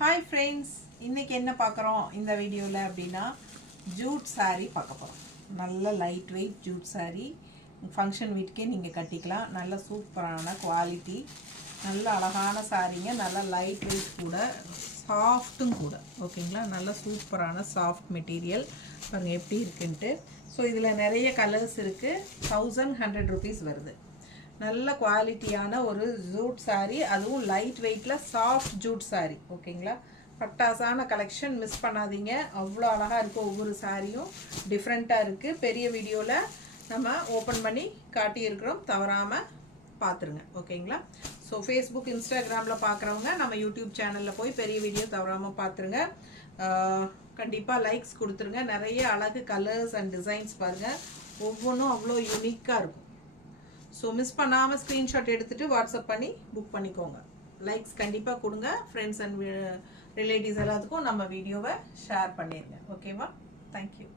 Hi friends, இன்னைக்கு என்ன பார்க்குறோம் இந்த வீடியோவில் அப்படின்னா ஜூட் saree பார்க்க போகிறோம். நல்ல light weight jute saree function வீட்டுக்கே நீங்கள் கட்டிக்கலாம். நல்ல சூப்பரான குவாலிட்டி, நல்ல அழகான சாரீங்க, நல்ல லைட் வெயிட் கூட, சாஃப்ட்டும் கூட. ஓகேங்களா, நல்ல சூப்பரான சாஃப்ட் மெட்டீரியல். பாருங்கள் எப்படி இருக்குன்ட்டு. ஸோ இதில் நிறைய கலர்ஸ் இருக்குது. 1100 rupees வருது. நல்ல குவாலிட்டியான ஒரு ஜூட் saree, அதுவும் லைட் வெயிட்டில் சாஃப்ட் ஜூட் saree. ஓகேங்களா, பட்டாசான கலெக்ஷன், மிஸ் பண்ணாதீங்க. அவ்வளோ அழகாக இருக்குது. ஒவ்வொரு சாரியும் டிஃப்ரெண்ட்டாக இருக்குது. பெரிய வீடியோவில் நம்ம ஓப்பன் பண்ணி காட்டியிருக்கிறோம், தவறாமல் பார்த்துருங்க. ஓகேங்களா, ஸோ ஃபேஸ்புக் இன்ஸ்டாகிராமில் பார்க்குறவங்க நம்ம யூடியூப் சேனலில் போய் பெரிய வீடியோ தவறாமல் பார்த்துருங்க. கண்டிப்பாக லைக்ஸ் கொடுத்துருங்க. நிறைய அழகு கலர்ஸ் அண்ட் டிசைன்ஸ் பாருங்கள், ஒவ்வொன்றும் அவ்வளோ யூனிக்காக இருக்கும். ஸோ மிஸ் பண்ணாமல் ஸ்க்ரீன்ஷாட் எடுத்துகிட்டு வாட்ஸ்அப் பண்ணி புக் பண்ணிக்கோங்க. லைக்ஸ் கண்டிப்பாக கொடுங்க. ஃப்ரெண்ட்ஸ் அண்ட் ரிலேட்டிவ்ஸ் எல்லாத்துக்கும் நம்ம வீடியோவை ஷேர் பண்ணிடுங்க. ஓகேவா, தேங்க்யூ.